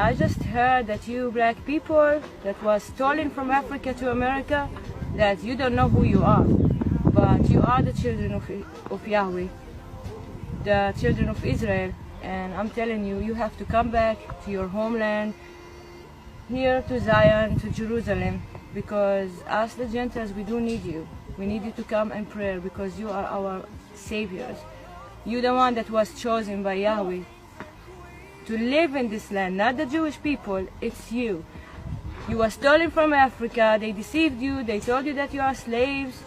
I just heard that you black people that was stolen from Africa to America, that you don't know who you are, but you are the children of Yahweh, the children of Israel. And I'm telling you, you have to come back to your homeland, here to Zion, to Jerusalem, because us the Gentiles, we do need you. We need you to come and pray, because you are our saviors. You're the one that was chosen by Yahweh to live in this land, not the Jewish people, it's you. You were stolen from Africa, they deceived you, they told you that you are slaves,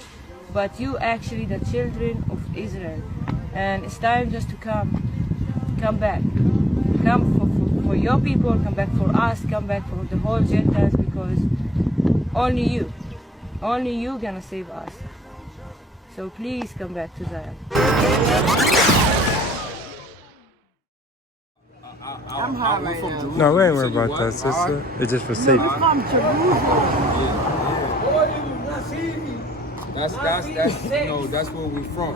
but you actually the children of Israel. And it's time just to come back. Come for your people, come back for us, come back for the whole Gentiles, because only you gonna save us. So please come back to Zion. I'm hot right now. No, we ain't worried about that, sister. It's just for safety. I'm from Jerusalem. That's where we're from.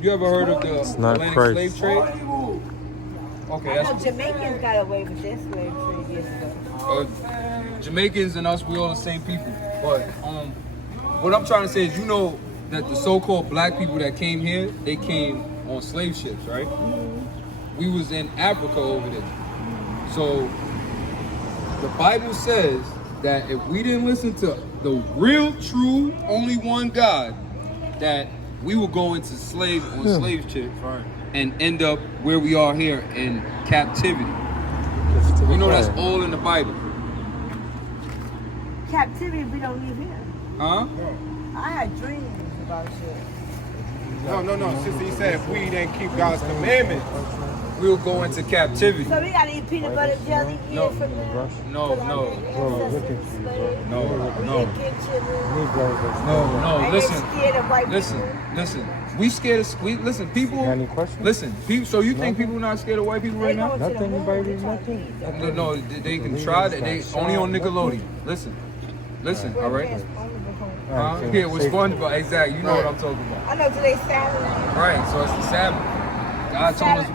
You ever heard of the Atlantic slave trade? Okay, I know Jamaicans got away with their slave trade years ago. Jamaicans and us, we all the same people. But what I'm trying to say is, you know that the so-called black people that came here, they came on slave ships, right? We was in Africa over there. So the Bible says that if we didn't listen to the real, true, only one God, that we will go into slave ships and end up where we are here in captivity. We know that's all in the Bible. Captivity, we don't live here. Huh? I had dreams about shit. No. Sister, he said if we didn't keep God's commandments, we'll go into captivity. So we gotta eat peanut butter jelly from there? No. Listen. We scared of listen, people. Any questions? Listen, people. So you think people not scared of white people right now? Nothing, anybody, nothing. No, they can try that. They only on Nickelodeon. Listen, all right. Yeah, with SpongeBob, exactly. You know what I'm talking about. I know today's Saturday. Right, so it's the Sabbath. God told us.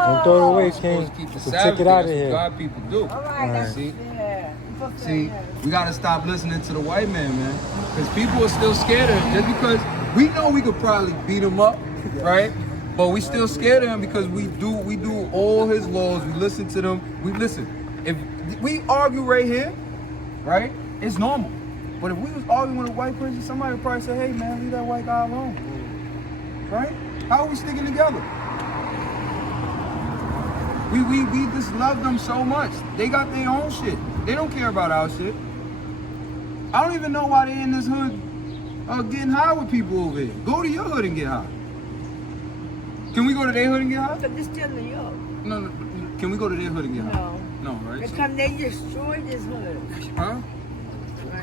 Don't throw it away, King. King. Keep the So Sabbath. take it out of That's here. what God people do. All right. See, we gotta stop listening to the white man, because people are still scared of him. Just because we know we could probably beat him up, right? But we still scared of him because we do all his laws. We listen to them. We listen. If we argue right here, right, it's normal. But if we was arguing with a white person, somebody would probably say, "Hey, man, leave that white guy alone." Right? How are we sticking together? We just love them so much. They got their own shit. They don't care about our shit. I don't even know why they in this hood getting high with people over here. Go to your hood and get high. Can we go to their hood and get high? But this still New York. No. Can we go to their hood and get high? No, right? Because they destroyed this hood. Huh?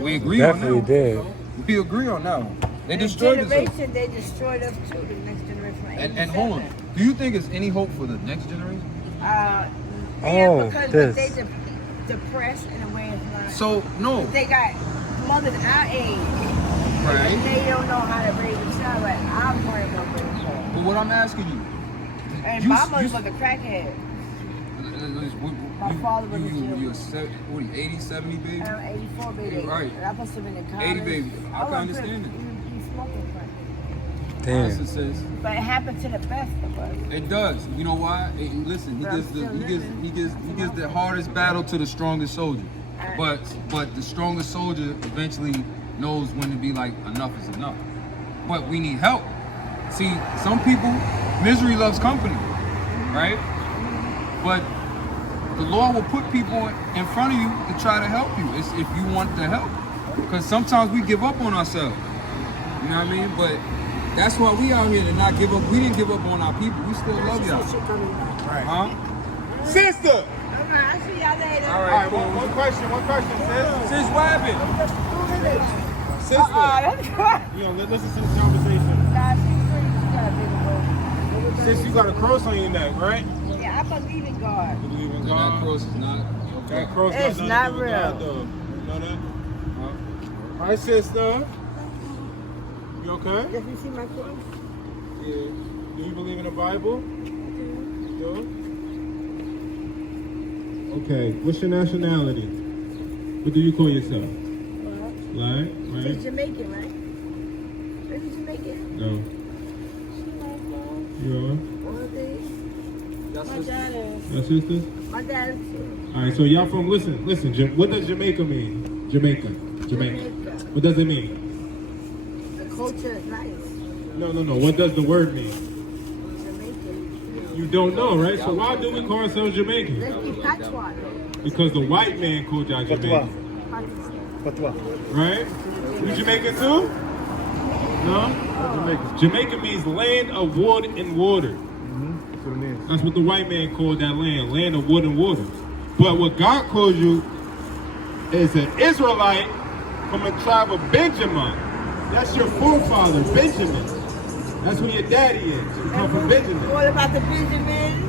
We agree Definitely on that. did. We agree on that one. They destroyed this hood. They destroyed us too, the next generation. And hold on. Do you think there's any hope for the next generation? Because they depressed in a way it's not. So, no. They got mothers our age. Right. And they don't know how to raise a child. Like, I'm worried about raising a child. But what I'm asking you. And my mother was a crackhead. My father was a You're 80, 70, baby? I'm 84, baby. Right. And I must have been in college. 80, baby. I can understand it. You smoking crack. Damn. But it happened to the best of us. It does. You know why? Listen, he gives the hardest battle to the strongest soldier. But the strongest soldier eventually knows when to be like, enough is enough. But we need help. See, some people, misery loves company, right? But the Lord will put people in front of you to try to help you. It's if you want the help. Because sometimes we give up on ourselves. You know what I mean? But that's why we out here to not give up. We didn't give up on our people. We still love y'all. Right. Huh? Sister! All right, I'll see y'all later. All Alright, one question, sis. Sis, what happened? Sister, listen to this conversation. Sis, you got a cross on your neck, right? Yeah, I believe in God. You believe in That God? cross is not. That cross It's got not nothing to do with God, real. though. You know that? Hi, sister. You okay? Does you see my cross? Yeah. Do you believe in the Bible? You do? Okay. What's your nationality? What do you call yourself? Right? She's Jamaican, right? Are you Jamaican? No. You are? My dad is. Your sisters? My dad is too. All right, so y'all from, listen, what does Jamaica mean? Jamaica. What does it mean? The culture is nice. No. What does the word mean? Jamaican. You don't know, right? So why do we call ourselves Jamaican? Let's be patois. Because the white man called y'all Jamaican. Right? You Jamaican too? No? Jamaica means land of wood and water. That's what it means. That's what the white man called that land of wood and water. But what God calls you is an Israelite from a tribe of Benjamin. That's your forefather, Benjamin. That's who your daddy is. You come from Benjamin. What about the Benjamins?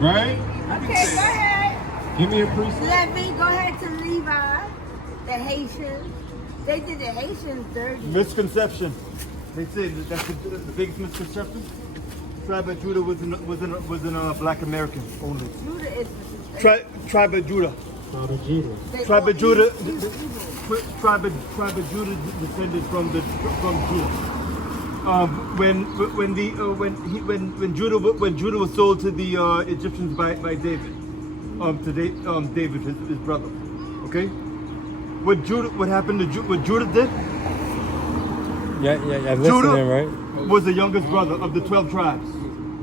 Right? Okay, go ahead. Give me a precept. Let me go ahead to Levi, the Haitians. They did the Haitians dirty. Misconception. They say that's the biggest misconception. Tribe of Judah was in Black American only. Judah is. Tribe of Judah. Tribe of Judah. Tribe of Judah descended from Judah. When Judah was sold to the Egyptians by David, David his brother. Okay. What Judah did? Yeah, Judah listening, right? was the youngest brother of the 12 tribes.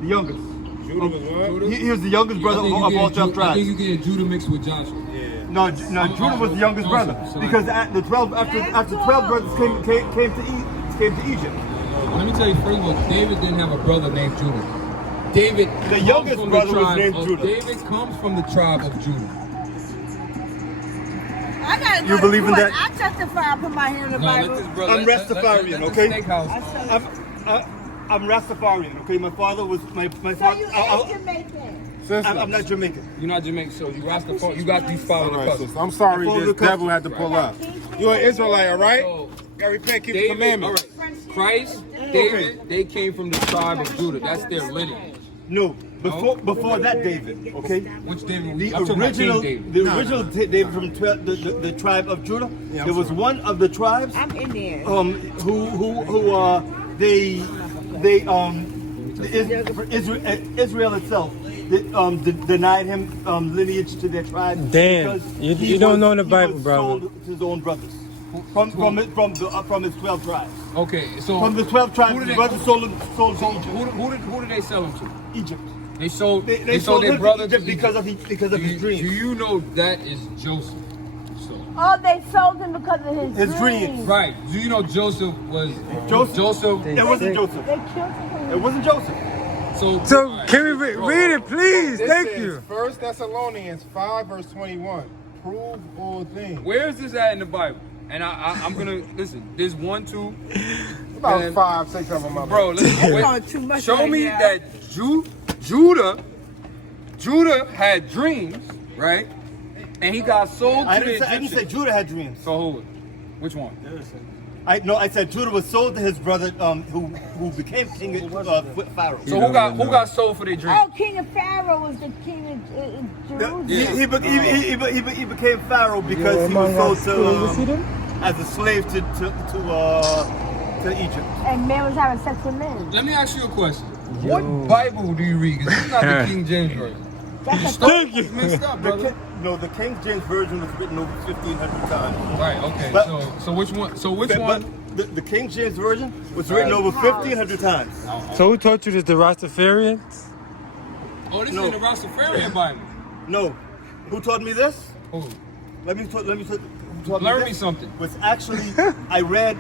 The youngest. Judah was what? He was the youngest brother of all 12 I think tribes. you get Judah mixed with Joshua. No, Judah was the youngest brother because after 12 brothers came to Egypt. Let me tell you first of all, David didn't have a brother named Judah. David, The youngest comes from brother the was tribe named of- Judah. David comes from the tribe of Judah. I gotta go You to believe in court. that? I testify. I put my hand in the No, let Bible. this brother. I'm Rastafarian, let okay? the steakhouse. I'm Rastafarian. Okay, my father was my So father. you ain't Jamaican. I'm not Jamaican. You're not Jamaican, so you Rastafari. You got these following All the right, custom. sister. I'm sorry Follow this the custom. devil had to pull up. You're an Israelite, all right? So, Gotta repent, keep the David, all commandments. right. Christ, David, they came from the tribe of Judah. That's their lineage. No, before that David. Okay. Which David? The I'm talking about King original, David. David from the tribe of Judah. Yeah, There was one of the tribes I'm Indian. Israel itself denied him lineage to their tribe. Dan, because you he don't know the he Bible, was brother. sold to his own brothers from his 12 tribes. Okay, so From the 12 tribes, who did his they- brothers sold him to So Egypt. who did they sell him to? Egypt. They sold. They They sold sold their him brother to to Egypt because of Do his you, dreams. do you know that is Joseph? So, Oh, they sold him because of his dreams. right. Do you know Joseph was Joseph? It wasn't Joseph. They killed him. It wasn't Joseph. So alright, can we read it, please? This Thank is you. 1 Thessalonians 5 verse 21. Prove all things. Where is this at in the Bible? And I'm gonna listen. There's 1, 2. About and- 5, 6 of them. Bro, listen. going too much Show right me now. that Judah had dreams, right? And he got sold I to the didn't say Egyptians. Judah had dreams. So who? Which one? I said Judah was sold to his brother, who became king of Pharaoh. So who got sold for their dreams? Oh, King of Pharaoh was the king of Jerusalem. He became Pharaoh because he was sold to as a slave to Egypt. And men was having sex with men. Let me ask you a question. What Bible do you read? Because this is not the King James version. That's a Thank you. Mixed up, brother. The King James version was written over 1,500 times. Right. Okay. But- so which one? So which But one? the King James version was written over 1,500 times. So who taught you this? The Rastafarians? Oh, this No. is in the Rastafarian Bible. No, who taught me this? Who? Let me taught me Learn me this something. Was actually I read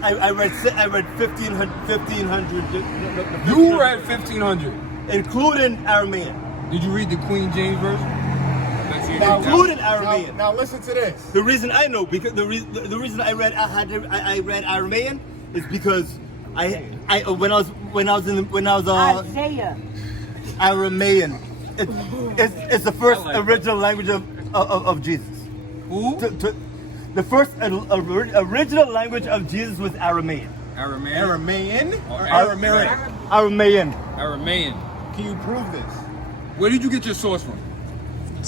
1,500. You read 1500. including Aramean. Did you read the Queen James version? Including Aramean. Now listen to this. The reason I know because the reason I read Aramean is because when I was Isaiah. Aramean. It's the first original language of Jesus. Who? The first original language of Jesus was Aramean. Aramean. Aramaean or Aramaic. Aramean. Aramaean. Can you prove this? Where did you get your source from?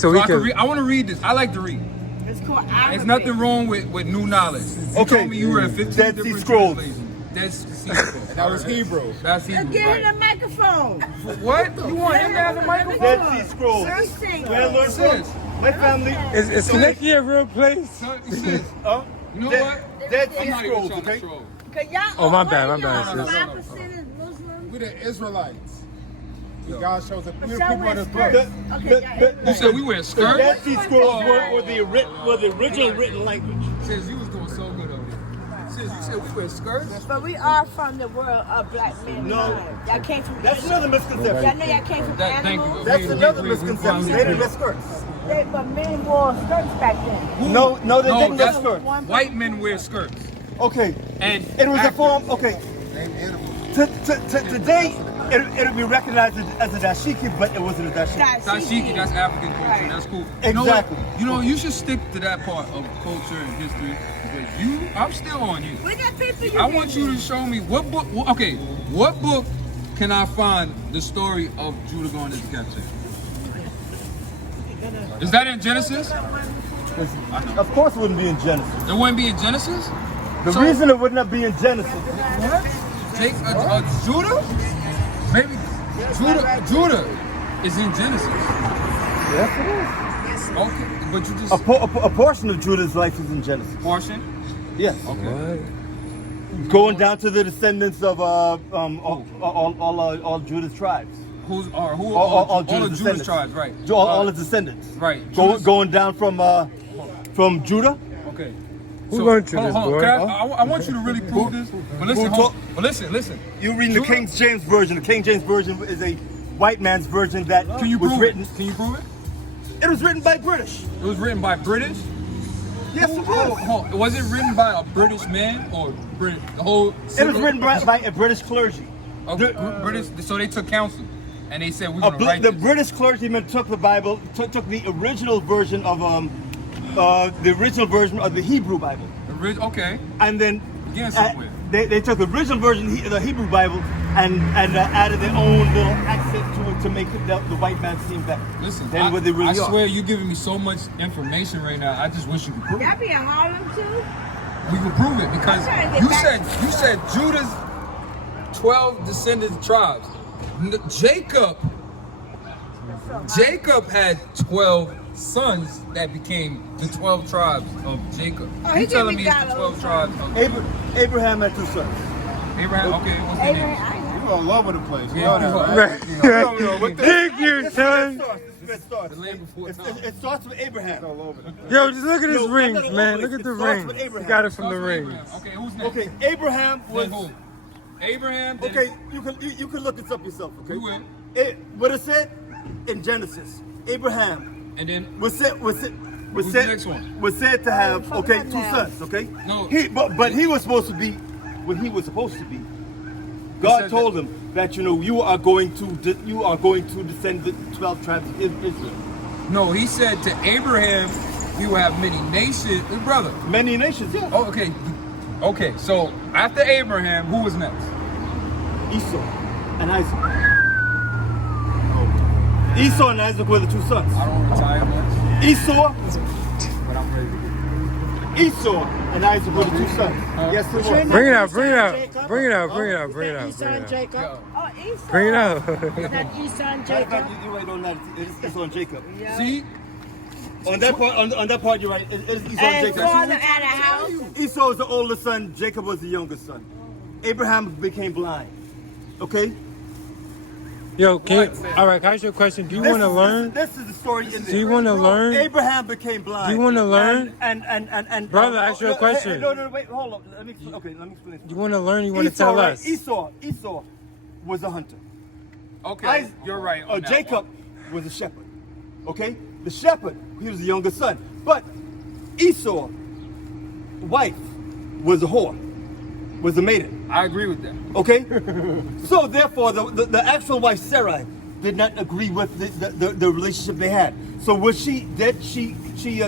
So we can. I want to read this. I like to read. It's called Arabic. There's nothing wrong with new knowledge. You Okay. told me you read 15 Dead Sea different Scrolls. translations. Dead Sea Scrolls. That was Hebrew. That's Hebrew. Give him Right. the microphone. What? You want him to have a microphone? Dead Sea Scrolls. Something. Where I learned Sis. from my family. Is Nikki a real place? Sis, Huh? you know Dead- what? Dead I'm Sea not even Scrolls, trying to okay? troll. Cause y'all, Oh, my what bad, are my bad, y'all, sis. 5% is Muslim? We the Israelites. God shows up. We the So people of we're this skirts. book. Okay, You said we wear The skirts? Dead Sea Scrolls were the original written language. Sis, you was doing so good over there. Sis, you said we wear skirts? But we are from the world of black men. No. Y'all came from That's another misconception. Y'all know y'all came from Thank you. animals. That's We- another we- misconception. we- They didn't wear skirts. But men wore skirts back then. No, they No, didn't wear that's skirts. white men wear skirts. Okay. And It was a actors. form. Okay. Today, it'll be recognized as a dashiki, but it wasn't a dashiki. Dashiki, that's African culture. Right. That's cool. Exactly. You know, you should stick to that part of culture and history because I'm still on you. We got people you I can want you to show me what book. Okay, what book can I find the story of Judah going into captivity? Is that in Genesis? Of course, it wouldn't be in Genesis. It wouldn't be in Genesis. The So- reason it would not be in Genesis. What? Judah? Maybe Judah is in Genesis. Yes, it is. Okay, but you just A portion of Judah's life is in Genesis. portion. Yes. Okay. Going down to the descendants of all Judah's tribes. Who All all the Judah's Judah's descendants. tribes, right? All his descendants. Right. Going down from Judah. Okay. Who going through this, hold on. boy? Can I want you to really prove this. But listen, who hold talk- on. But listen. You reading the Judah- King James version. The King James version is a white man's version that Can you was prove written. it? Can you prove it? It was written by British. It was written by British. Yes, it was. Was it written by a British man or the whole? It was written by a British clergy. British. So they took counsel, and they said we're gonna write The this. British clergyman took the Bible, took the original version of the Hebrew Bible, Okay. and then Begin somewhere. they took the original version, the Hebrew Bible, and added their own little accent to it to make the white man seem better Listen, than what they really I are. swear you're giving me so much information right now. I just wish you could prove it. Y'all be in Harlem too? We can prove it because I'm trying to get you said Judah's 12 descendant tribes. Jacob had 12 sons that became the 12 tribes of Jacob. Oh, he you telling give me me it's the dollars. 12 tribes of Abraham had two sons. Abraham? Okay, what's their name? You all over the place. You Yeah, know that, right? right? Thank you, This son. is where it starts. The land before time. It starts with Abraham. Yo, just look at his No, rings, not man. always. Look at It the starts rings. with He Abraham. got it from Starts the with rings. Abraham. Okay, who's next? Okay, Abraham was. Then who? Abraham. Then Okay, you can look this up yourself. Okay. We will. What it said in Genesis, Abraham And then was said Who's the next one? was said to have two sons. Okay. No. But he was supposed to be what he was supposed to be. said God told him that you are going to descend the 12 tribes of Israel. no, he said to Abraham, "We will have many nations." Brother. Many nations. Yeah. Oh, okay. Okay. So after Abraham, who was next? Esau and Isaac. Esau and Isaac were the two sons. I don't retire much, Esau. but I'm ready to get. Esau and Isaac were the two sons. Yes, it was. Bring it out, bring it out. Bring it out, bring it out, bring it out, Esau bring and it out. Jacob. Yo, Oh, Esau. Bring it out. Is that Esau and Jacob? You're right on that. It's on Jacob. see, On that part, you're right. It's Esau and And Jacob. father at a house. Esau was the older son. Jacob was the younger son. Abraham became blind. Okay. Yo, all right, can I ask you a question? Do you want to learn? This is the story in there. Do you want to learn? Abraham became blind. Do you wanna learn? And Brother, ask you a question. No, wait, hold on. Let me explain. You want to learn? You want to Esau, tell right? us? Esau was a hunter. okay, you're right. on that Jacob one. was a shepherd. Okay? The shepherd, he was the younger son. But Esau's wife was a whore, was a maiden. I agree with that. Okay? So therefore, the actual wife, Sarai, did not agree with the relationship they had. So what she did, she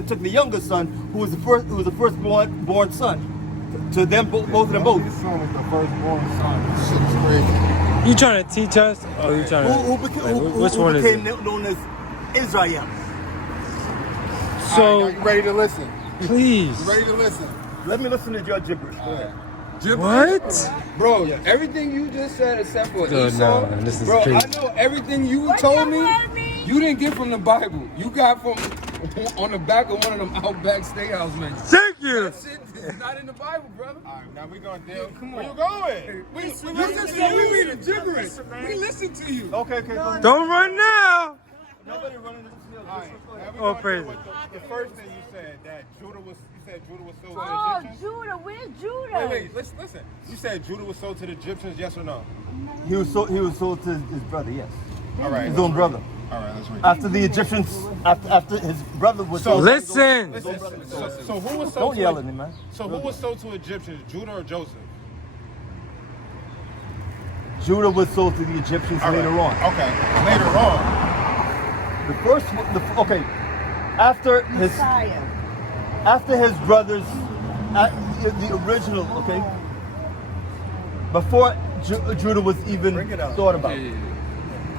took the younger son, who was the firstborn son, to them both of them both. His son was the firstborn son. Shit is crazy. You trying to teach us? Or you trying to? Who which one is became it? known as Israel. So, now you ready to listen? please. You ready to listen? Let me listen to your gibberish. Go ahead. What? Bro, everything you just said except for Oh, Esau, no, this is bro, crazy. I know everything you What told that me, word mean? you didn't get from the Bible. You got from on the back of one of them Outback Steakhouse menus. Thank you. That shit is not in the Bible, brother. All right, now we gonna deal. Come Where on. you going? We listen to you. We read gibberish. We listen to you. Okay, go ahead. Don't run now. Nobody running this field. All right, now we Oh, gonna praise deal with the first thing you said, that Judah was. You said Judah was sold to the Oh, Egyptians. Judah, where's Judah? Wait, listen. You said Judah was sold to the Egyptians, yes or no? He was sold to his brother, yes. All right. His own brother. All right, let's read. After the Egyptians, after his brother was sold. Listen. So who was sold Don't to yell at me, man. So who was sold to Egyptians, Judah or Joseph? Judah was sold to the Egyptians All right. later on. Okay, later on. The first, okay, after his brothers, the original, okay, before Judah was even thought about.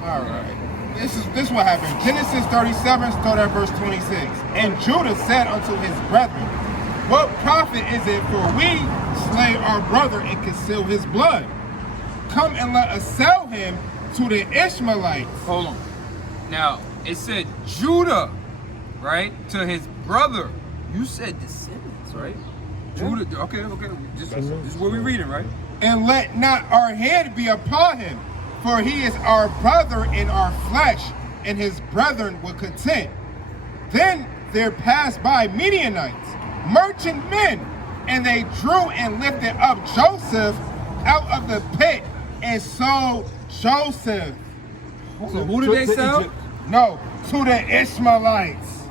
All right. This is what happened. Genesis 37, start at verse 26. And Judah said unto his brethren, what profit is it for we slay our brother and conceal his blood? Come and let us sell him to the Ishmaelites. Hold on. Now, it said Judah, right, to his brother. You said descendants, right? Judah, okay. This is what we're reading, right? And let not our hand be upon him, for he is our brother in our flesh, and his brethren were content. Then there passed by Midianites, merchant men, and they drew and lifted up Joseph out of the pit and sold Joseph. So who did they sell? No, to the Ishmaelites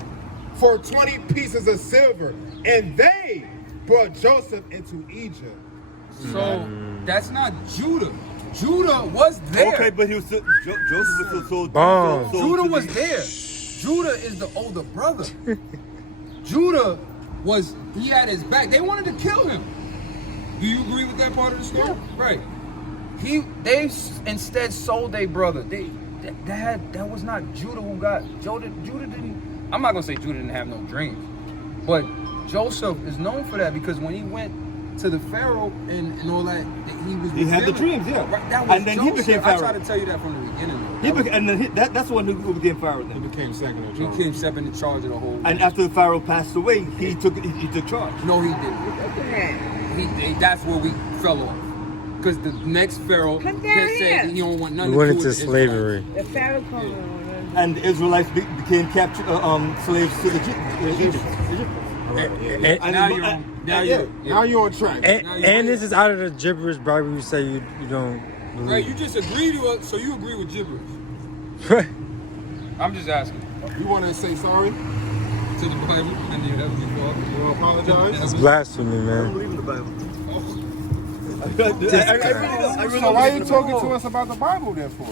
for 20 pieces of silver, and they brought Joseph into Egypt. So that's not Judah. Judah was there. Okay, but he was still, Joseph was still sold. Bomb. Judah was there. Judah is the older brother. Judah he had his back. They wanted to kill him. Do you agree with that part of the story? Yeah. Right. They instead sold their brother. That was not Judah who got Judah didn't. I'm not gonna say Judah didn't have no dreams, but Joseph is known for that because when he went to the Pharaoh and all that, he had the dreams, yeah. Right, that was and then Joseph. he became Pharaoh. I tried to tell you that from the beginning. And then that's the one who became Pharaoh. Then He became second in charge. He came second in charge of the whole. And after the Pharaoh passed away, he took charge. No, he didn't. That's where we fell off. Because the next Pharaoh said he don't want none We to went do into with slavery. The Pharaoh come on. And the Israelites became captured slaves to the Egyptians. Now you're on track. And this is out of the gibberish Bible you say you don't believe. Right, you just agreed to it, so you agree with gibberish. Right. I'm just asking. You want to say sorry? To the Bible, and you have to You apologize? It's blasphemy, I don't man. believe in the Bible. So why are you talking to us about the Bible then for?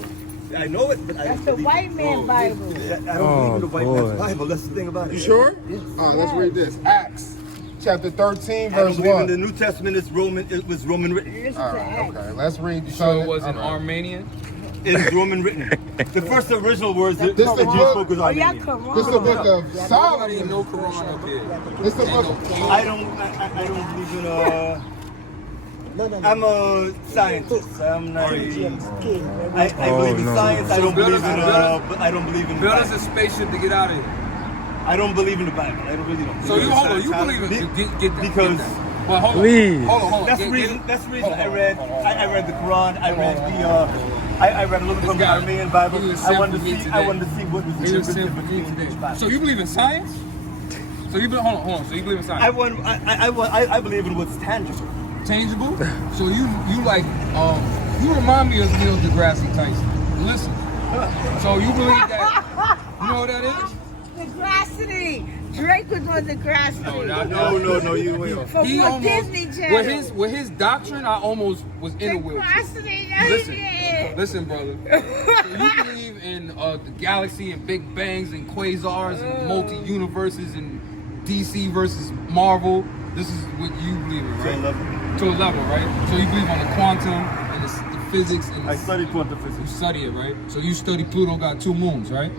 I know it, but That's the white man Bible. I don't believe in the white man's Bible. That's the thing about it. You sure? Let's read this. Acts chapter 13, I don't verse believe 1. in the New Testament. It's Roman. It was Roman written. Listen to Acts. Okay, let's read. So it wasn't Armenian? It's Roman written. The first original words that This the Jesus book- spoke was Oh, yeah, Armenian. Quran. This is the book of Nobody Solomon. no Quran up here. This is the book. I don't believe in I'm a scientist. I'm not. I believe in science. I don't believe in. I don't believe in. Build us a spaceship to get out of here. I don't believe in the Bible. I don't really don't. So you hold on, you believe it? Get that. Because. But hold on. Please. Hold on. That's the reason. That's the reason I read the Quran. I read I read a little from the Armenian Bible. I wanted to see what was the difference between these Bibles. So you believe in science? So you believe? Hold on. So you believe in science? I believe in what's tangible. Tangible? So you like you remind me of Neil deGrasse Tyson. Listen. So you believe that? You know what that is? Degrassi. Drake was on Degrassi. No, you will. From Walt Disney Channel. With his doctrine, I almost was in a wheelchair. Listen, brother. So you believe in the galaxy and Big Bangs and quasars and multi-universes and DC versus Marvel. This is what you believe in, right? To a level, right? So you believe on the quantum and the physics. And I studied quantum you physics. study it, right? So you study Pluto got 2 moons, right?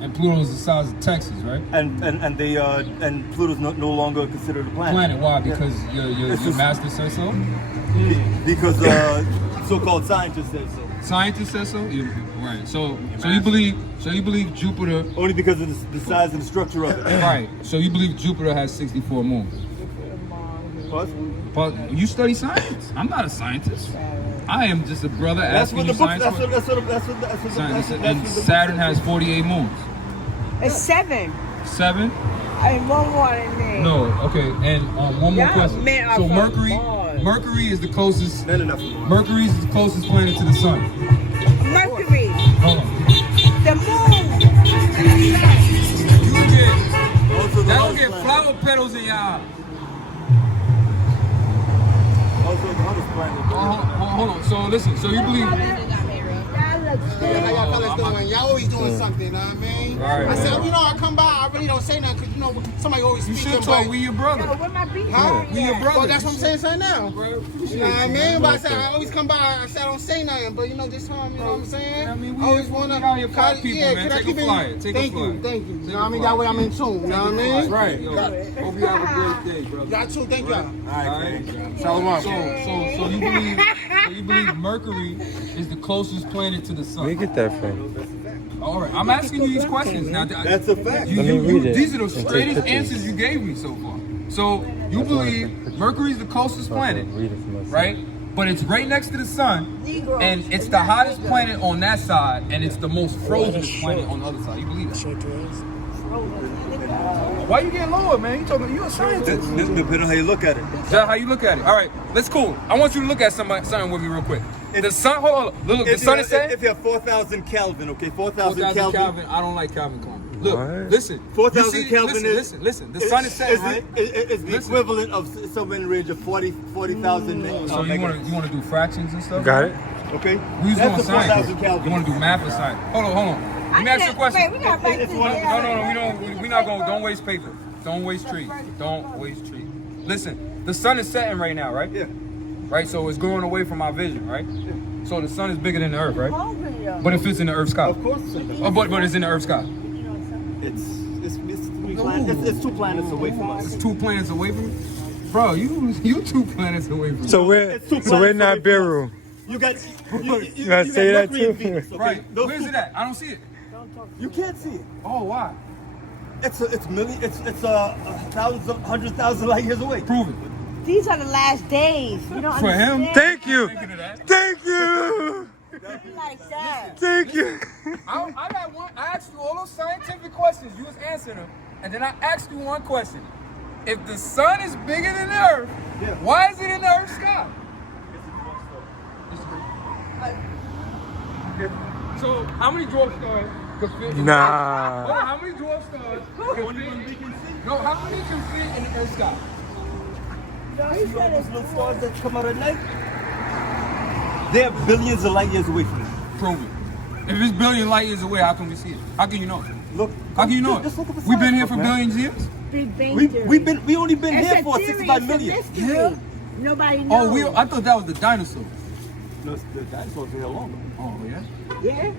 And Pluto's the size of Texas, right? And Pluto's no longer considered a planet. Planet, why? Because your master says so? Because so-called scientists say so. Scientists says so? Right. So you believe Jupiter Only because of the size and the structure of it. right. So you believe Jupiter has 64 moons. What? But you study science. I'm not a scientist. I am just a brother That's asking what you the book. science questions. That's what And Saturn has 48 moons. It's 7. 7? And one more in there. No, okay. And one more Yeah, question. men are So from Mercury Mars. is the closest. Not enough. Mercury is the closest planet to the sun. Mercury. Hold on. The moon. That'll get flower petals in your eye. Also, the hottest planet. Hold on. So listen. So you believe? How y'all fellas doing? Y'all always doing something, you know what I mean? Right, I said, right. you know, I come by, I really don't say nothing because, you know, somebody always You speaking. should talk. We your brother. Where my beef? Huh? We your brother. Well, that's what I'm saying now. Bro, You know what I mean? But I said, I always come by, I said, I don't say nothing, but, you know, this time, you know what I'm saying? I mean, we always want to. out here five people, man. Take a flyer. Take a Thank flyer. you, thank you. You Take know a what I mean? flyer. That way I'm in tune, you know what I mean? Right. Yo, hope you have a great day, brother. Got you, thank y'all. Alright. Shalom. So you believe Mercury is the closest planet to the sun? Where you get that from? All right, I'm asking you these questions now. That's a fact. Let me read it These are the and take straightest pictures. answers you gave me so far. So you believe Mercury is the closest planet, Read it for myself. right? But it's right next to the sun, and it's the hottest planet on that side, and it's the most frozen planet on the other side. You believe that? Why you getting lower, man? You a scientist. Depending on how you look at it. Is that how you look at it? All right, that's cool. I want you to look at something with me real quick. The sun, hold on. Look, the sun is set. If you have 4,000 Kelvin, okay, 4,000 4,000 Kelvin. Kelvin. I don't like Kelvin Klein. Look, What? listen. 4,000 You see- Kelvin listen. The sun is set, right? It's the Listen. equivalent of somewhere in the range of 40,000. So you want to do fractions and stuff? Got it? Okay. We was doing That's the science. 4,000 Kelvin. You want to do math or science? Hold on. Let me ask you a question. Wait, we got back to No, we're not going. Don't waste paper. Don't waste trees. Don't waste trees. Listen, the sun is setting right now, right? Yeah. Right, so it's going away from our vision, right? So the sun is bigger than the Earth, right? But it fits in the Earth sky. Of course. Oh, but it's in the Earth sky. It's 3 planets. It's 2 planets away from us. It's 2 planets away from me, bro. You 2 planets away from me. So we're not Biru. You got. You gotta say that Mercury and too. Venus, okay? Right. Those Where's two- it at? I don't see it. You can't see it. Oh, why? It's thousands, 100,000 light years away. Prove it. These are the last days. You don't For him? understand. Thank you. Thinking of that. Thank you. Like that. Thank you. I got one. I asked you all those scientific questions. You was answering them, and then I asked you one question. If the sun is bigger than the Earth, why is it in the Earth sky? So how many dwarf stars could fit? Nah. Hold on, how many dwarf stars could fit? No, how many can fit in the Earth sky? Those little stars that come out at night, they're billions of light years away from us. Prove it. If it's billion light years away, how can we see it? How can you know it? Look. How can you know Just it? look at the We've been science here book, for man. billions of years. Big Bang Theory. We only been It's here a for theory, 65 it's a million. mystery. Nobody knows. Oh, I thought that was the dinosaur. No, the dinosaurs were here longer. Oh yeah. Yeah.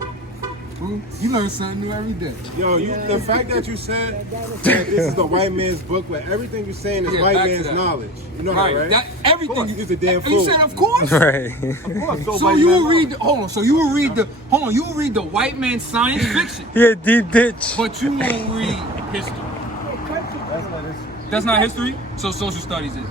Well, you learn something new every day. Yo, the fact that you said that this is the white man's book, but everything you're saying is Yeah, white back to man's that. knowledge. You know that, right? That everything You're just a damn You fool. said of course. Right. So you will read. Hold on. So you will read the. Hold on. You will read the white man's science fiction, Yeah, deep ditch. but you won't read history. That's not history. So social studies is.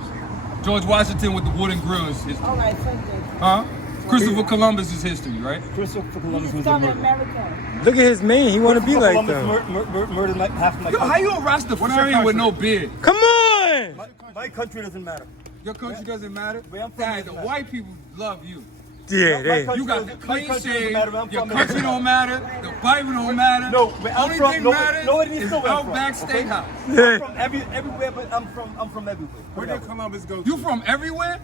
George Washington with the wooden grill is history. All right, something. Huh? Christopher Columbus is history, right? Christopher Columbus He's was a from murderer. America. Look at his mane. He want to be like Columbus them. murdered like half my Yo, how country. you a Rastafarian with no beard? Come on. My country doesn't matter. Your country doesn't matter. Where I'm from Dad, doesn't the matter. white people love you. Yeah, they. You got the My clean country shave. doesn't matter, where I'm Your from country doesn't don't matter. The Bible don't matter. No, where I'm Only from, thing nobody- matters nobody needs is to know where I'm Outback from, okay? Steakhouse. Yeah. From everywhere, but I'm from everywhere. Where did Columbus go to? You from everywhere?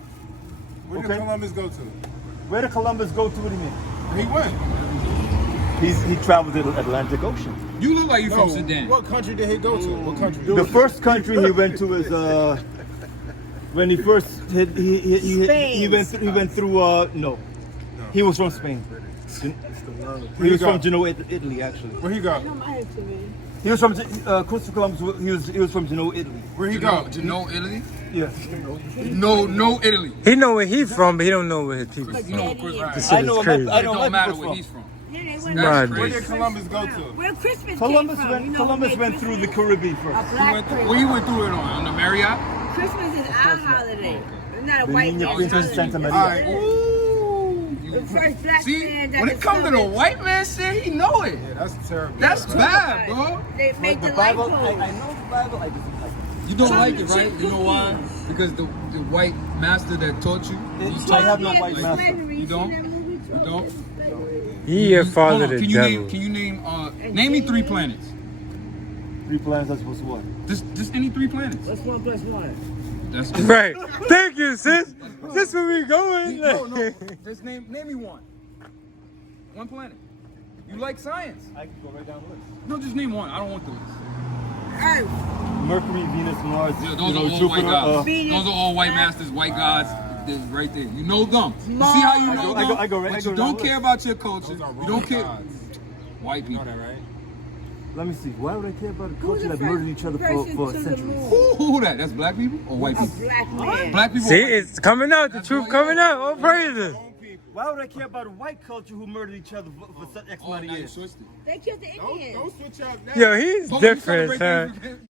Where did Okay. Columbus go to? Where did Columbus go to? What do you mean? He went. He traveled to the Atlantic Ocean. You look like you No, from Sudan. what country did he go to? What country? The first country he went to is when he first he went through no. He was from Spain. He was from Genoa, Italy, actually. Where he go? He was from Christopher Columbus. He was from Genoa, Italy. Where he go? Genoa, Italy? Yeah. No, Italy. He know where he's from, but he don't know where his people from. You know what Chris This Rock shit I know is my- crazy. I It know don't matter people's where from. he's from. Nah, Where dude. did Columbus go to? Where Christmas Columbus came from? went. You know, Columbus made went through the Christmas Caribbean a first. black person. Well, he went through it on the Marriott. Christmas is our holiday. It's not a The white Niña man's Princess Santa holiday. Maria. Alright. Ooh. The first black See, man that when it comes to the discovered- white man shit, he know it. Yeah, that's terrible. That's bad, bro. They make The the light Bible, poles. I know the Bible. I just like it. You don't like it, right? You know why? Because the white master that taught you. I have no Yeah, white it's master. slavery. You don't? See that movie? You don't? He your Hold father on, the can you devil. name? Can you name me 3 planets? 3 planets are supposed to what? Just any 3 planets. What's 1 plus 1? That's Right. Thank you, sis. This where we going. No. Just name me one. One planet. You like science? I can go right down the list. No, just name one. I don't want the list. Earth. Mercury, Venus, Mars. Yeah, you those know, are all Jupiter. white gods. Venus, Those are all white masters, white gods. They're right there. You know them. You see how you know them? I go right- But I go you down don't the care list. about your culture. Those are You don't care. gods. White You know people. that, right? Let me see. Why would I care about a Who's culture the that first murdered each other person for to the centuries? moon? Who that? That's black people or white A people? black man. Black people. or See, white it's coming out. The That's truth what- coming out. All praises. Why would I care about a white culture who murdered each other for such X people? Oh, amount of now you years? switched it. They killed the Indians. Don't switch up now. Yo, he's But when you different, celebrate son. Thanksgiving-